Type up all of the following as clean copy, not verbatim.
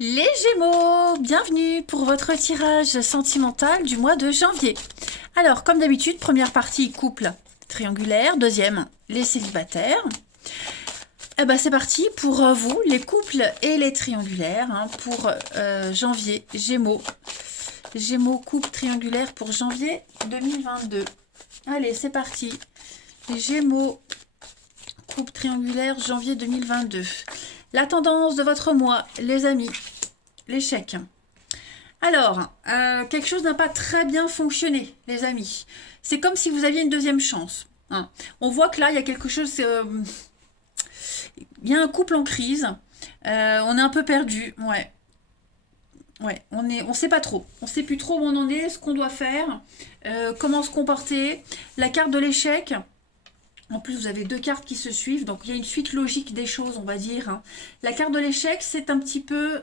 Les Gémeaux, bienvenue pour votre tirage sentimental du mois de janvier. Alors, comme d'habitude, première partie couple triangulaire, deuxième les célibataires. Eh ben, c'est parti pour vous, les couples et les triangulaires, hein, pour janvier. Gémeaux. Gémeaux, couple triangulaire pour janvier 2022. Allez, c'est parti. Les Gémeaux, couple triangulaire, janvier 2022. La tendance de votre mois, les amis, l'échec. Alors, quelque chose n'a pas très bien fonctionné, les amis. C'est comme si vous aviez une deuxième chance, hein. On voit que là, il y a quelque chose... il y a un couple en crise. On est un peu perdu, ouais. Ouais, on sait pas trop. On sait plus trop où on en est, ce qu'on doit faire, comment se comporter. La carte de l'échec... En plus, vous avez deux cartes qui se suivent, donc il y a une suite logique des choses, on va dire, hein. La carte de l'échec, c'est un petit peu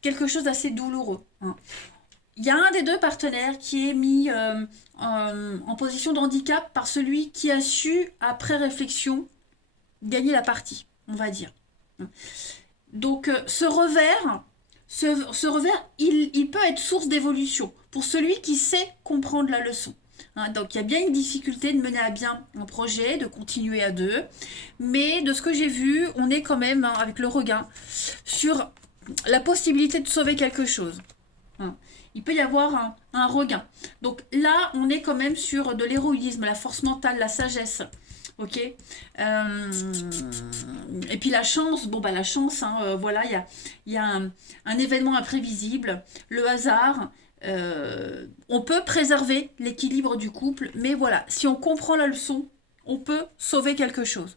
quelque chose d'assez douloureux, hein. Il y a un des deux partenaires qui est mis en position de handicap par celui qui a su, après réflexion, gagner la partie, on va dire. Donc ce revers, il peut être source d'évolution pour celui qui sait comprendre la leçon. Hein, donc il y a bien une difficulté de mener à bien un projet, de continuer à deux. Mais de ce que j'ai vu, on est quand même, hein, avec le regain, sur la possibilité de sauver quelque chose. Hein. Il peut y avoir un regain. Donc là, on est quand même sur de l'héroïsme, la force mentale, la sagesse. Ok. Et puis la chance, bon bah la chance, hein, voilà, il y a un événement imprévisible, le hasard. On peut préserver l'équilibre du couple, mais voilà, si on comprend la leçon, on peut sauver quelque chose.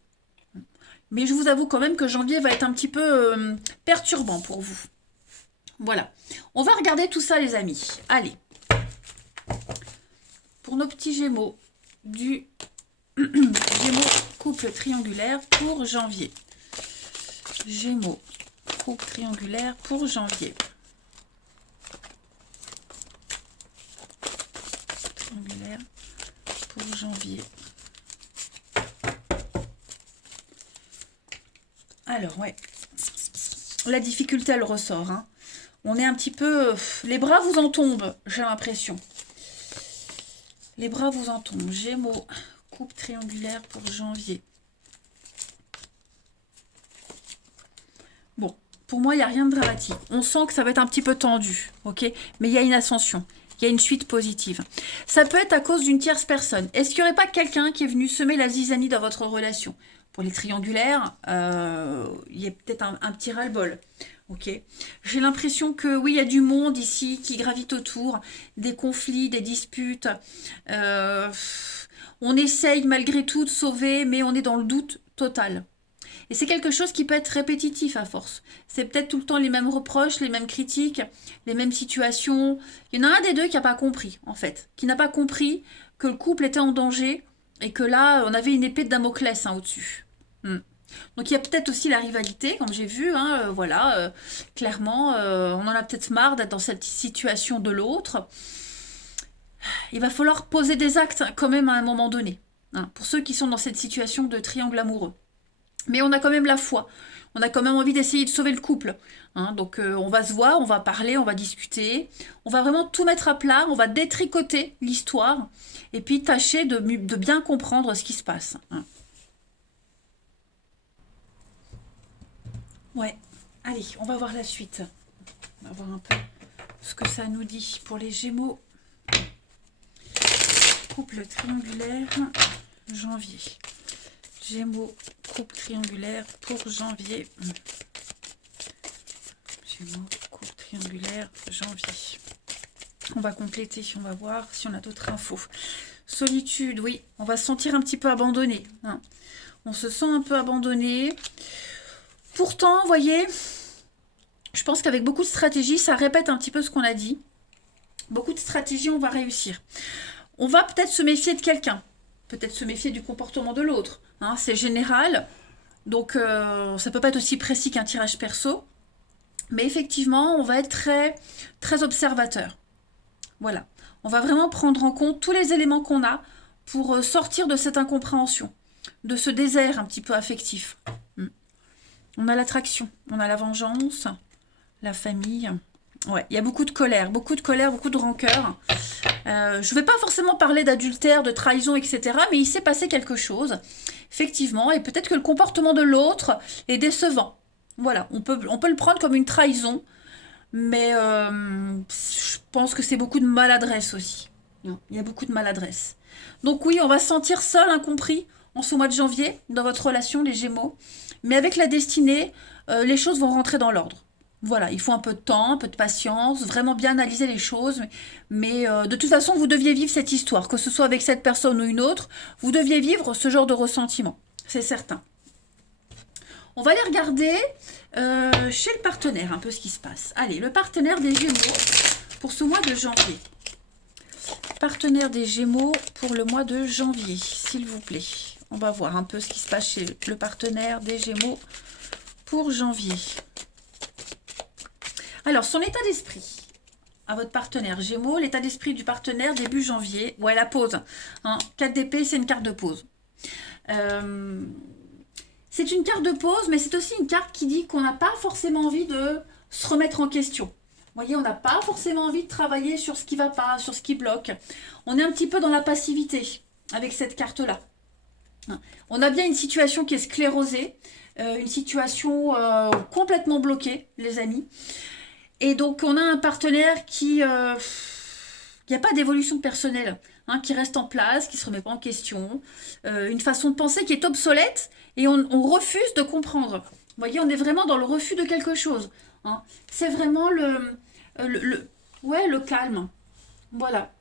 Mais je vous avoue quand même que janvier va être un petit peu perturbant pour vous. Voilà. On va regarder tout ça, les amis. Allez. Pour nos petits Gémeaux, du Gémeaux couple triangulaire pour janvier. Gémeaux couple triangulaire pour janvier. Triangulaire pour janvier. Alors, ouais. La difficulté, elle ressort, hein. On est un petit peu... les bras vous en tombent, j'ai l'impression. Les bras vous en tombent. Gémeaux, coupe triangulaire pour janvier. Bon, pour moi, il n'y a rien de dramatique. On sent que ça va être un petit peu tendu, ok? Mais il y a une ascension. Il y a une suite positive. Ça peut être à cause d'une tierce personne. Est-ce qu'il n'y aurait pas quelqu'un qui est venu semer la zizanie dans votre relation? Pour les triangulaires, il y a peut-être un petit ras-le-bol. Ok. J'ai l'impression que oui, il y a du monde ici qui gravite autour, des conflits, des disputes. On essaye malgré tout de sauver, mais on est dans le doute total. Et c'est quelque chose qui peut être répétitif à force. C'est peut-être tout le temps les mêmes reproches, les mêmes critiques, les mêmes situations. Il y en a un des deux qui n'a pas compris, en fait. Qui n'a pas compris que le couple était en danger et que là, on avait une épée de Damoclès, hein, au-dessus. Donc il y a peut-être aussi la rivalité, comme j'ai vu, hein, voilà, clairement, on en a peut-être marre d'être dans cette situation de l'autre. Il va falloir poser des actes quand même à un moment donné, hein, pour ceux qui sont dans cette situation de triangle amoureux. Mais on a quand même la foi, on a quand même envie d'essayer de sauver le couple, hein, donc on va se voir, on va parler, on va discuter, on va vraiment tout mettre à plat, on va détricoter l'histoire, et puis tâcher de bien comprendre ce qui se passe, hein. Ouais, allez, on va voir la suite. On va voir un peu ce que ça nous dit pour les Gémeaux. Couple triangulaire, janvier. Gémeaux, couple triangulaire pour janvier. Gémeaux, couple triangulaire, janvier. On va compléter, on va voir si on a d'autres infos. Solitude, oui, on va se sentir un petit peu abandonné, hein. On se sent un peu abandonné. Pourtant, vous voyez, je pense qu'avec beaucoup de stratégie, ça répète un petit peu ce qu'on a dit. Beaucoup de stratégie, on va réussir. On va peut-être se méfier de quelqu'un. Peut-être se méfier du comportement de l'autre, hein, c'est général. Donc, ça peut pas être aussi précis qu'un tirage perso. Mais effectivement, on va être très, très observateur. Voilà. On va vraiment prendre en compte tous les éléments qu'on a pour sortir de cette incompréhension, de ce désert un petit peu affectif. On a l'attraction, on a la vengeance, La famille. Ouais, il y a beaucoup de colère, beaucoup de colère, beaucoup de rancœur. Je ne vais pas forcément parler d'adultère, de trahison, etc. Mais il s'est passé quelque chose, effectivement, et peut-être que le comportement de l'autre est décevant. Voilà, on peut le prendre comme une trahison, mais je pense que c'est beaucoup de maladresse aussi. Non, il y a beaucoup de maladresse. Donc oui, on va se sentir seul, incompris, en ce mois de janvier, dans votre relation, les Gémeaux. Mais avec la destinée, les choses vont rentrer dans l'ordre. Voilà, il faut un peu de temps, un peu de patience, vraiment bien analyser les choses. Mais de toute façon, vous deviez vivre cette histoire, que ce soit avec cette personne ou une autre, vous deviez vivre ce genre de ressentiment, c'est certain. On va aller regarder chez le partenaire un peu ce qui se passe. Allez, le partenaire des Gémeaux pour ce mois de janvier. Partenaire des Gémeaux pour le mois de janvier, s'il vous plaît. On va voir un peu ce qui se passe chez le partenaire des Gémeaux pour janvier. Alors, son état d'esprit à votre partenaire Gémeaux, l'état d'esprit du partenaire début janvier. Ouais, la pause. Hein, 4 d'épée, c'est une carte de pause. C'est une carte de pause, mais c'est aussi une carte qui dit qu'on n'a pas forcément envie de se remettre en question. Vous voyez, on n'a pas forcément envie de travailler sur ce qui ne va pas, sur ce qui bloque. On est un petit peu dans la passivité avec cette carte-là. On a bien une situation qui est sclérosée, une situation complètement bloquée, les amis. Et donc, on a un partenaire qui n'y a pas d'évolution personnelle, hein, qui reste en place, qui ne se remet pas en question, une façon de penser qui est obsolète et on refuse de comprendre. Vous voyez, on est vraiment dans le refus de quelque chose. Hein. C'est vraiment le calme. Voilà.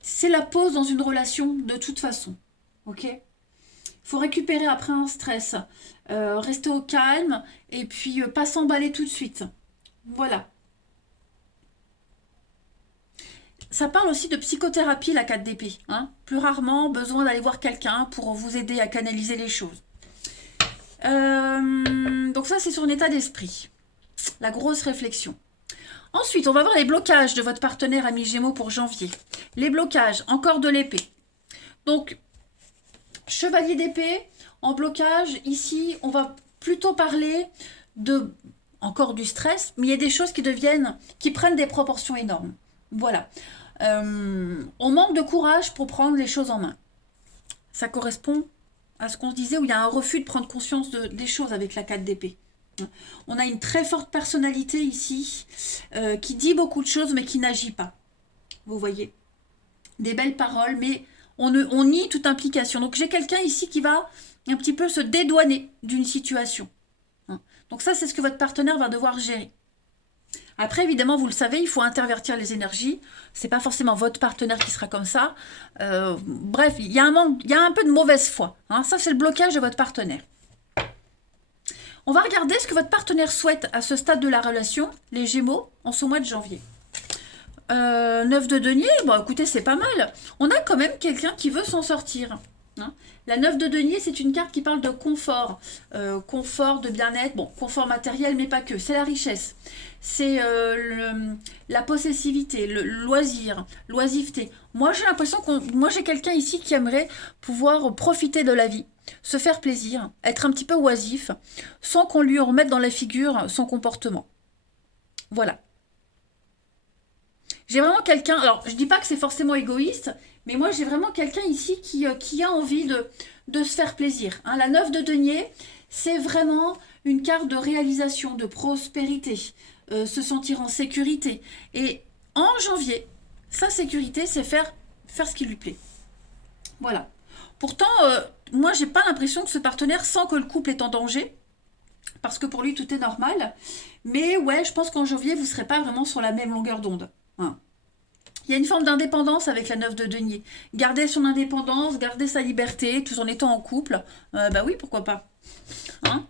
C'est la pause dans une relation de toute façon. Ok ? Il faut récupérer après un stress, rester au calme et puis pas s'emballer tout de suite. Voilà. Ça parle aussi de psychothérapie, la 4 d'épée. Hein. Plus rarement, besoin d'aller voir quelqu'un pour vous aider à canaliser les choses. Donc ça, c'est son état d'esprit. La grosse réflexion. Ensuite, on va voir les blocages de votre partenaire ami Gémeaux pour janvier. Les blocages, encore de l'épée. Donc, chevalier d'épée, en blocage, ici, on va plutôt parler de, encore du stress, mais il y a des choses qui prennent des proportions énormes. Voilà. On manque de courage pour prendre les choses en main. Ça correspond à ce qu'on se disait où il y a un refus de prendre conscience des choses avec la 4 d'épée. On a une très forte personnalité ici qui dit beaucoup de choses mais qui n'agit pas. Vous voyez, des belles paroles mais on nie toute implication. Donc j'ai quelqu'un ici qui va un petit peu se dédouaner d'une situation. Donc ça, c'est ce que votre partenaire va devoir gérer. Après, évidemment, vous le savez, il faut intervertir les énergies. C'est pas forcément votre partenaire qui sera comme ça. Bref, il y a un peu de mauvaise foi. Hein. Ça, c'est le blocage de votre partenaire. On va regarder ce que votre partenaire souhaite à ce stade de la relation, les Gémeaux, en ce mois de janvier. 9 de denier, bon écoutez, c'est pas mal. On a quand même quelqu'un qui veut s'en sortir. Hein. La 9 de denier, c'est une carte qui parle de confort. Confort, de bien-être, bon, confort matériel, mais pas que. C'est la richesse. C'est la possessivité, le loisir, l'oisiveté. Moi, j'ai l'impression moi, j'ai quelqu'un ici qui aimerait pouvoir profiter de la vie, se faire plaisir, être un petit peu oisif, sans qu'on lui remette dans la figure son comportement. Voilà. J'ai vraiment quelqu'un, alors je dis pas que c'est forcément égoïste, mais moi j'ai vraiment quelqu'un ici qui a envie de se faire plaisir. Hein. La 9 de denier, c'est vraiment une carte de réalisation, de prospérité, se sentir en sécurité. Et en janvier, sa sécurité, c'est faire ce qui lui plaît. Voilà. Pourtant, moi j'ai pas l'impression que ce partenaire sent que le couple est en danger, parce que pour lui tout est normal. Mais ouais, je pense qu'en janvier, vous ne serez pas vraiment sur la même longueur d'onde. Hein. Il y a une forme d'indépendance avec la 9 de denier. Garder son indépendance, garder sa liberté, tout en étant en couple. Bah oui, pourquoi pas. Hein.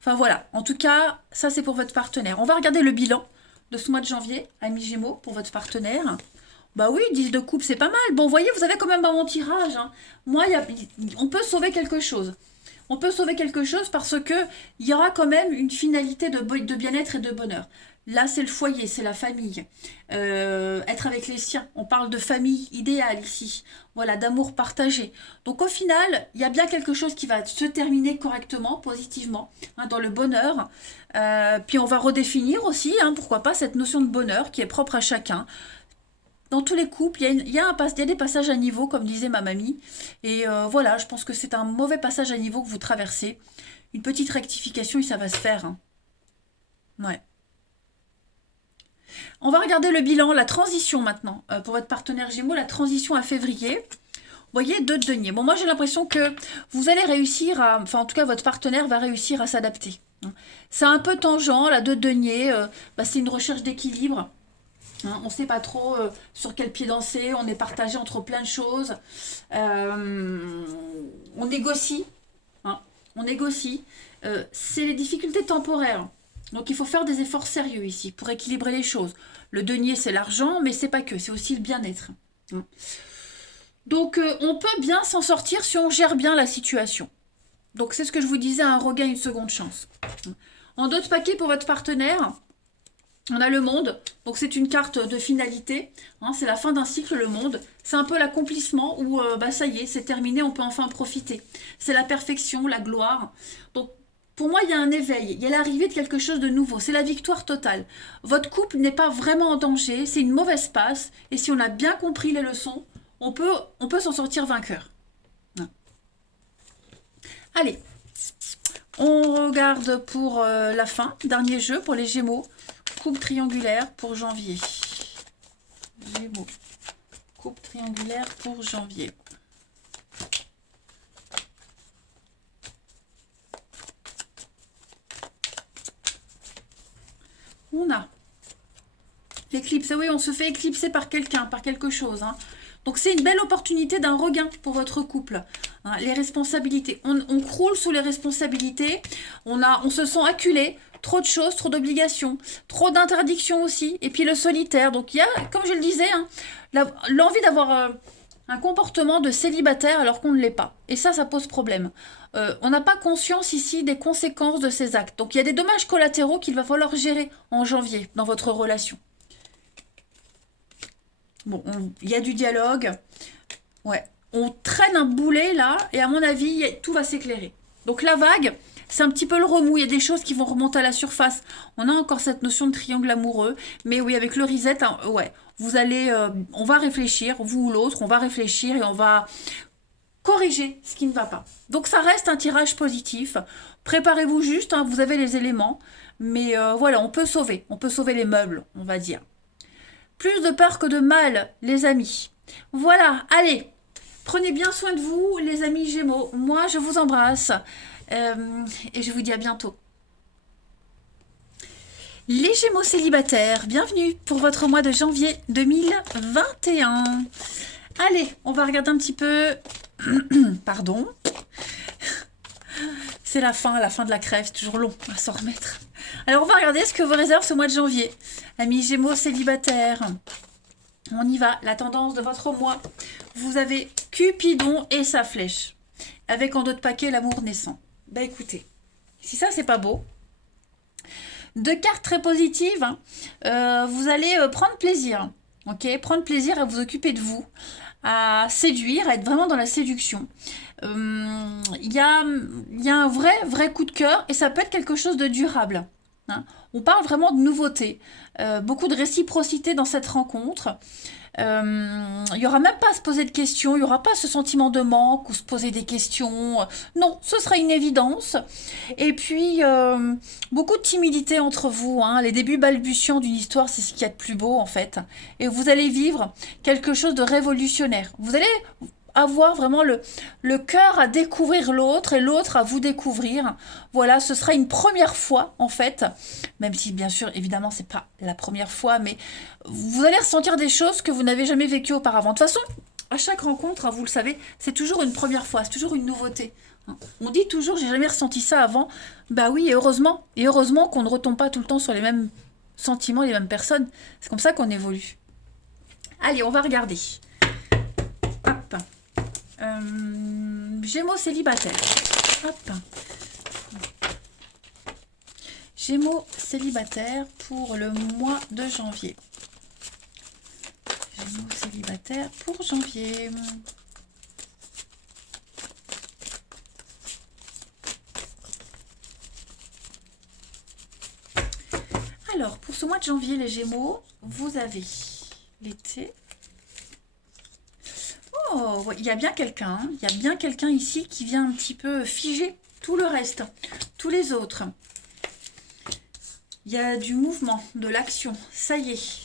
Enfin voilà, en tout cas, ça c'est pour votre partenaire. On va regarder le bilan de ce mois de janvier, ami Gémeaux, pour votre partenaire. Bah oui, 10 de coupe, c'est pas mal. Bon, vous voyez, vous avez quand même un bon tirage. Hein. Moi, on peut sauver quelque chose. On peut sauver quelque chose parce que il y aura quand même une finalité de bien-être et de bonheur. Là, c'est le foyer, c'est la famille. Être avec les siens. On parle de famille idéale ici. Voilà, d'amour partagé. Donc au final, il y a bien quelque chose qui va se terminer correctement, positivement, hein, dans le bonheur. Puis on va redéfinir aussi, hein, pourquoi pas, cette notion de bonheur qui est propre à chacun. Dans tous les couples, il y a des passages à niveau, comme disait ma mamie. Et voilà, je pense que c'est un mauvais passage à niveau que vous traversez. Une petite rectification et ça va se faire, hein. Ouais. On va regarder le bilan, la transition maintenant, pour votre partenaire Gémeaux, la transition à février. Vous voyez, 2 de denier. Bon, moi j'ai l'impression que vous allez réussir à... Enfin, en tout cas, votre partenaire va réussir à s'adapter. C'est un peu tangent, la 2 de denier. C'est une recherche d'équilibre. Hein, on ne sait pas trop sur quel pied danser. On est partagé entre plein de choses. On négocie. Hein, on négocie. C'est les difficultés temporaires. Donc il faut faire des efforts sérieux ici pour équilibrer les choses. Le denier, c'est l'argent, mais c'est pas que, c'est aussi le bien-être. Donc on peut bien s'en sortir si on gère bien la situation. Donc c'est ce que je vous disais, un regain, une seconde chance. En d'autres paquets pour votre partenaire, on a le monde. Donc c'est une carte de finalité. Hein, c'est la fin d'un cycle, le monde. C'est un peu l'accomplissement où ça y est, c'est terminé, on peut enfin en profiter. C'est la perfection, la gloire. Donc pour moi, il y a un éveil, il y a l'arrivée de quelque chose de nouveau, c'est la victoire totale. Votre couple n'est pas vraiment en danger, c'est une mauvaise passe, et si on a bien compris les leçons, on peut s'en sortir vainqueur. Allez, on regarde pour la fin, dernier jeu pour les Gémeaux, coupe triangulaire pour janvier. Gémeaux, coupe triangulaire pour janvier. On a l'éclipse. Oui, on se fait éclipser par quelqu'un, par quelque chose. Hein. Donc c'est une belle opportunité d'un regain pour votre couple. Hein, les responsabilités. On croule sous les responsabilités. On se sent acculé. Trop de choses, trop d'obligations. Trop d'interdictions aussi. Et puis le solitaire. Donc il y a, comme je le disais, hein, l'envie d'avoir... un comportement de célibataire alors qu'on ne l'est pas. Et ça pose problème. On n'a pas conscience ici des conséquences de ces actes. Donc il y a des dommages collatéraux qu'il va falloir gérer en janvier dans votre relation. Bon, il y a du dialogue. Ouais. On traîne un boulet là et à mon avis, tout va s'éclairer. Donc la vague, c'est un petit peu le remous. Il y a des choses qui vont remonter à la surface. On a encore cette notion de triangle amoureux. Mais oui, avec le reset, hein, ouais. Vous allez, on va réfléchir, vous ou l'autre, on va réfléchir et on va corriger ce qui ne va pas. Donc ça reste un tirage positif. Préparez-vous juste, hein, vous avez les éléments. Mais voilà, on peut sauver les meubles, on va dire. Plus de peur que de mal, les amis. Voilà, allez, prenez bien soin de vous, les amis Gémeaux. Moi, je vous embrasse et je vous dis à bientôt. Les Gémeaux célibataires, bienvenue pour votre mois de janvier 2021. Allez, on va regarder un petit peu... Pardon. C'est la fin de la crève, c'est toujours long à s'en remettre. Alors, on va regarder ce que vous réserve ce mois de janvier. Amis Gémeaux célibataires, on y va. La tendance de votre mois, vous avez Cupidon et sa flèche. Avec en d'autres paquets l'amour naissant. Bah écoutez, si ça c'est pas beau... 2 cartes très positives, hein. Vous allez prendre plaisir, ok, prendre plaisir à vous occuper de vous, à séduire, à être vraiment dans la séduction. Il y a un vrai coup de cœur et ça peut être quelque chose de durable. Hein. On parle vraiment de nouveauté, beaucoup de réciprocité dans cette rencontre. Il n'y aura même pas à se poser de questions, il n'y aura pas ce sentiment de manque ou se poser des questions. Non, ce sera une évidence. Et puis, beaucoup de timidité entre vous. Hein. Les débuts balbutiants d'une histoire, c'est ce qu'il y a de plus beau en fait. Et vous allez vivre quelque chose de révolutionnaire. Vous allez avoir vraiment le cœur à découvrir l'autre et l'autre à vous découvrir. Voilà, ce sera une première fois en fait, même si bien sûr évidemment c'est pas la première fois, mais vous allez ressentir des choses que vous n'avez jamais vécues auparavant. De toute façon, à chaque rencontre, hein, vous le savez, c'est toujours une première fois, c'est toujours une nouveauté. On dit toujours j'ai jamais ressenti ça avant. Bah oui, et heureusement qu'on ne retombe pas tout le temps sur les mêmes sentiments, les mêmes personnes. C'est comme ça qu'on évolue. Allez, on va regarder. Hop. Gémeaux célibataire. Hop. Gémeaux célibataires pour le mois de janvier. Gémeaux célibataires pour janvier. Alors, pour ce mois de janvier, les Gémeaux, vous avez l'été. Oh, il y a bien quelqu'un, hein. Il y a bien quelqu'un ici qui vient un petit peu figer tout le reste, tous les autres. Il y a du mouvement, de l'action, ça y est.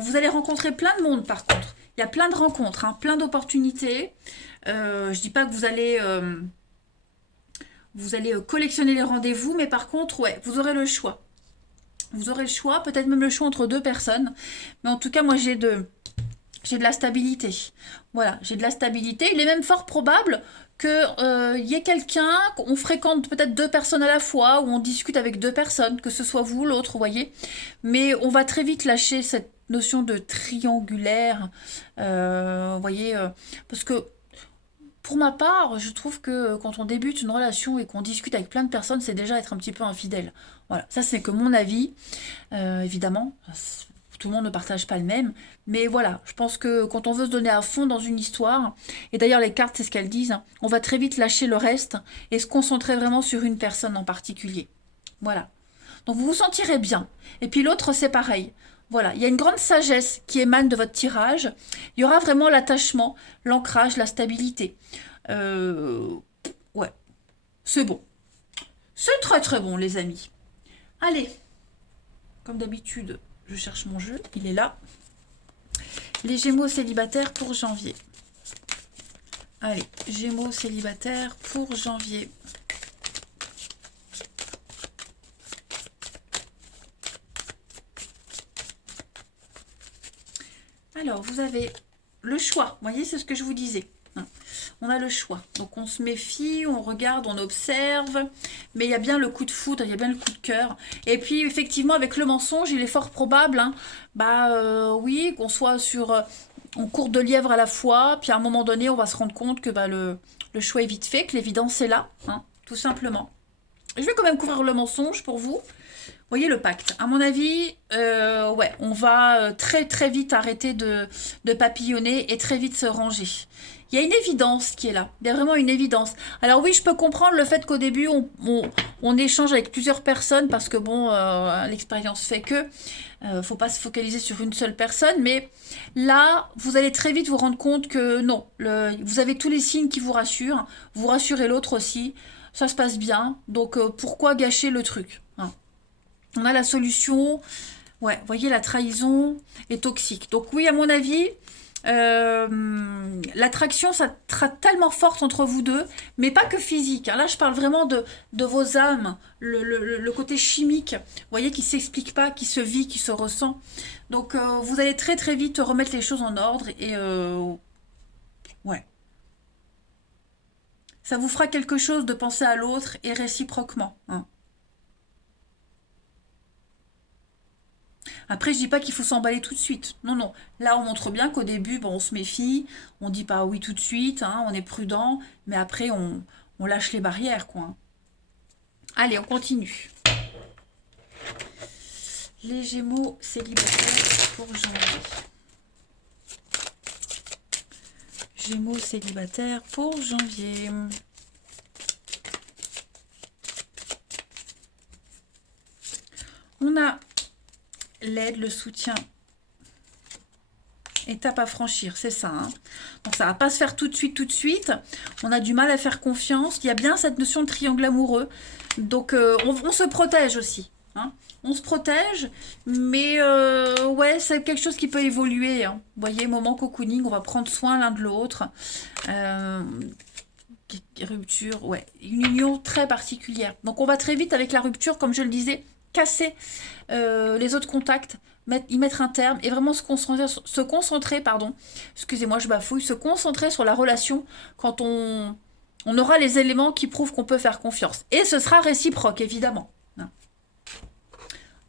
Vous allez rencontrer plein de monde par contre. Il y a plein de rencontres, hein, plein d'opportunités. Je ne dis pas que vous allez collectionner les rendez-vous, mais par contre, ouais, vous aurez le choix. Vous aurez le choix, peut-être même le choix entre deux personnes. Mais en tout cas, moi, j'ai de la stabilité. Voilà, j'ai de la stabilité. Il est même fort probable qu'il y ait quelqu'un, qu'on fréquente peut-être deux personnes à la fois, ou on discute avec deux personnes, que ce soit vous ou l'autre, vous voyez. Mais on va très vite lâcher cette notion de triangulaire, vous voyez, parce que pour ma part, je trouve que quand on débute une relation et qu'on discute avec plein de personnes, c'est déjà être un petit peu infidèle. Voilà, ça c'est que mon avis, évidemment. Tout le monde ne partage pas le même. Mais voilà, je pense que quand on veut se donner à fond dans une histoire, et d'ailleurs les cartes, c'est ce qu'elles disent, on va très vite lâcher le reste et se concentrer vraiment sur une personne en particulier. Voilà. Donc vous vous sentirez bien. Et puis l'autre, c'est pareil. Voilà, il y a une grande sagesse qui émane de votre tirage. Il y aura vraiment l'attachement, l'ancrage, la stabilité. Ouais, c'est bon. C'est très très bon, les amis. Allez, comme d'habitude, je cherche mon jeu, il est là. Les Gémeaux célibataires pour janvier. Allez, Gémeaux célibataires pour janvier. Alors, vous avez le choix. Vous voyez, c'est ce que je vous disais. On a le choix. Donc, on se méfie, on regarde, on observe. Mais il y a bien le coup de foudre, il y a bien le coup de cœur. Et puis, effectivement, avec le mensonge, il est fort probable, hein, oui, qu'on soit on court de lièvre à la fois. Puis, à un moment donné, on va se rendre compte que le choix est vite fait, que l'évidence est là, hein, tout simplement. Je vais quand même couvrir le mensonge pour vous. Vous voyez le pacte. À mon avis, ouais, on va très très vite arrêter de papillonner et très vite se ranger. Il y a une évidence qui est là. Il y a vraiment une évidence. Alors oui, je peux comprendre le fait qu'au début, on échange avec plusieurs personnes parce que bon, l'expérience fait que faut pas se focaliser sur une seule personne. Mais là, vous allez très vite vous rendre compte que non, vous avez tous les signes qui vous rassurent. Vous rassurez l'autre aussi. Ça se passe bien. Donc pourquoi gâcher le truc, hein? On a la solution. Ouais, vous voyez, la trahison est toxique. Donc oui, à mon avis, l'attraction, ça sera tellement forte entre vous deux, mais pas que physique, hein. Là, je parle vraiment de vos âmes, le côté chimique, vous voyez, qui s'explique pas, qui se vit, qui se ressent. Donc, vous allez très très vite remettre les choses en ordre et ouais. Ça vous fera quelque chose de penser à l'autre et réciproquement, hein. Après, je dis pas qu'il faut s'emballer tout de suite. Non, non. Là, on montre bien qu'au début, bon, on se méfie, on dit pas oui tout de suite, hein, on est prudent, mais après, on lâche les barrières, quoi, hein. Allez, on continue. Les Gémeaux célibataires pour janvier. Gémeaux célibataires pour janvier. On a l'aide, le soutien, étape à franchir, c'est ça, hein. Donc ça va pas se faire tout de suite. On a du mal à faire confiance. Il y a bien cette notion de triangle amoureux. Donc on se protège aussi, hein. On se protège, mais ouais, c'est quelque chose qui peut évoluer, hein. Vous voyez, moment cocooning, on va prendre soin l'un de l'autre. Rupture, ouais, une union très particulière. Donc on va très vite avec la rupture, comme je le disais, casser les autres contacts, y mettre un terme et vraiment se concentrer, pardon, excusez-moi, je bafouille, se concentrer sur la relation quand on aura les éléments qui prouvent qu'on peut faire confiance. Et ce sera réciproque, évidemment, hein.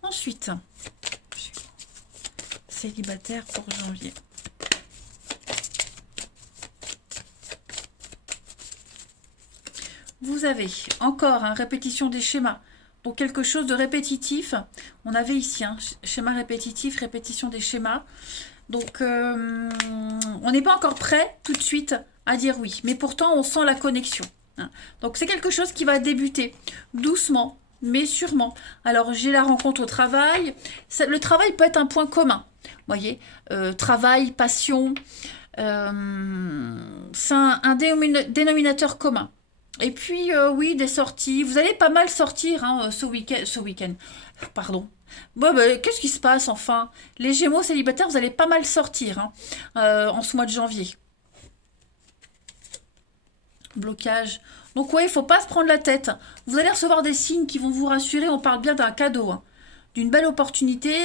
Ensuite, célibataire pour janvier. Vous avez encore une répétition des schémas. Donc quelque chose de répétitif. On avait ici, hein, schéma répétitif, répétition des schémas. Donc on n'est pas encore prêt tout de suite à dire oui. Mais pourtant, on sent la connexion. Hein. Donc c'est quelque chose qui va débuter doucement, mais sûrement. Alors j'ai la rencontre au travail. Le travail peut être un point commun. Vous voyez, travail, passion, c'est un dénominateur commun. Et puis, oui, des sorties. Vous allez pas mal sortir hein, ce week-end. Pardon. Bon, bah, qu'est-ce qui se passe enfin? Les Gémeaux célibataires, vous allez pas mal sortir hein, en ce mois de janvier. Blocage. Donc, oui, il faut pas se prendre la tête. Vous allez recevoir des signes qui vont vous rassurer. On parle bien d'un cadeau, hein, d'une belle opportunité,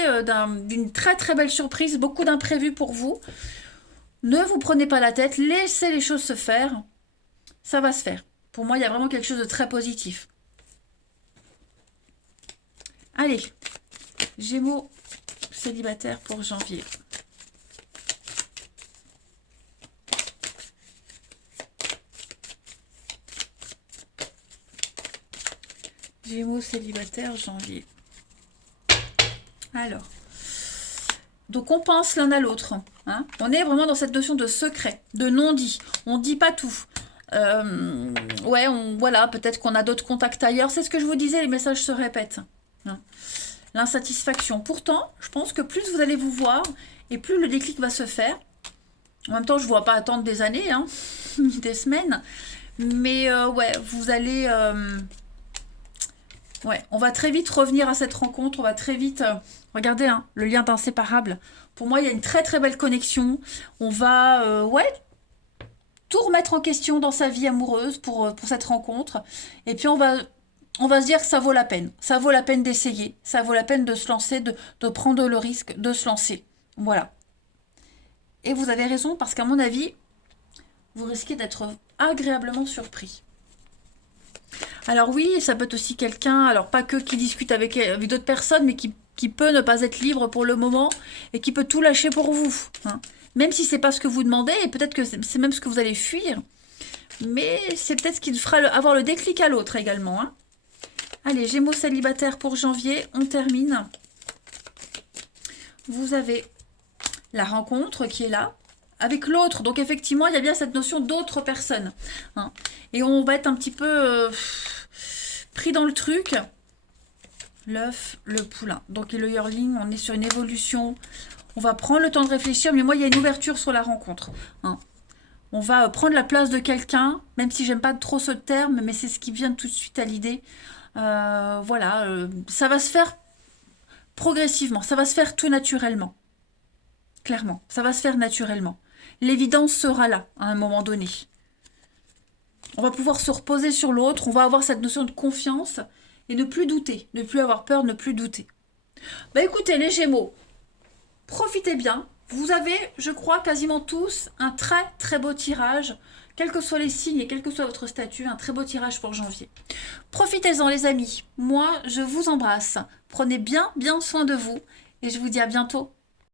d'une très très belle surprise, beaucoup d'imprévus pour vous. Ne vous prenez pas la tête, laissez les choses se faire. Ça va se faire. Pour moi, il y a vraiment quelque chose de très positif. Allez, Gémeaux célibataire pour janvier. Gémeaux célibataire janvier. Alors, donc on pense l'un à l'autre. Hein. On est vraiment dans cette notion de secret, de non-dit. On ne dit pas tout. Ouais, voilà, peut-être qu'on a d'autres contacts ailleurs. C'est ce que je vous disais, les messages se répètent. Hein. L'insatisfaction. Pourtant, je pense que plus vous allez vous voir et plus le déclic va se faire. En même temps, je ne vois pas attendre des années, hein, des semaines. Mais ouais, vous allez... ouais, on va très vite revenir à cette rencontre. On va très vite... regardez, hein, le lien d'inséparable. Pour moi, il y a une très très belle connexion. On va... ouais, tout remettre en question dans sa vie amoureuse pour cette rencontre. Et puis on va se dire que ça vaut la peine. Ça vaut la peine d'essayer. Ça vaut la peine de se lancer, de prendre le risque de se lancer. Voilà. Et vous avez raison parce qu'à mon avis, vous risquez d'être agréablement surpris. Alors oui, ça peut être aussi quelqu'un, alors pas que qui discute avec d'autres personnes, mais qui peut ne pas être libre pour le moment et qui peut tout lâcher pour vous. Hein. Même si c'est pas ce que vous demandez, et peut-être que c'est même ce que vous allez fuir, mais c'est peut-être ce qui fera avoir le déclic à l'autre également. Hein. Allez, Gémeaux célibataire pour janvier, on termine. Vous avez la rencontre qui est là, avec l'autre. Donc effectivement, il y a bien cette notion d'autres personnes. Hein. Et on va être un petit peu pris dans le truc. L'œuf, le poulain. Donc le yearling, on est sur une évolution. On va prendre le temps de réfléchir, mais moi, il y a une ouverture sur la rencontre. Hein. On va prendre la place de quelqu'un, même si j'aime pas trop ce terme, mais c'est ce qui vient tout de suite à l'idée. Voilà, ça va se faire progressivement, ça va se faire tout naturellement. Clairement, ça va se faire naturellement. L'évidence sera là, à un moment donné. On va pouvoir se reposer sur l'autre, on va avoir cette notion de confiance et ne plus douter, ne plus avoir peur, ne plus douter. Bah écoutez, les Gémeaux, profitez bien. Vous avez, je crois, quasiment tous un très très beau tirage, quels que soient les signes et quel que soit votre statut, un très beau tirage pour janvier. Profitez-en les amis. Moi, je vous embrasse. Prenez bien soin de vous et je vous dis à bientôt.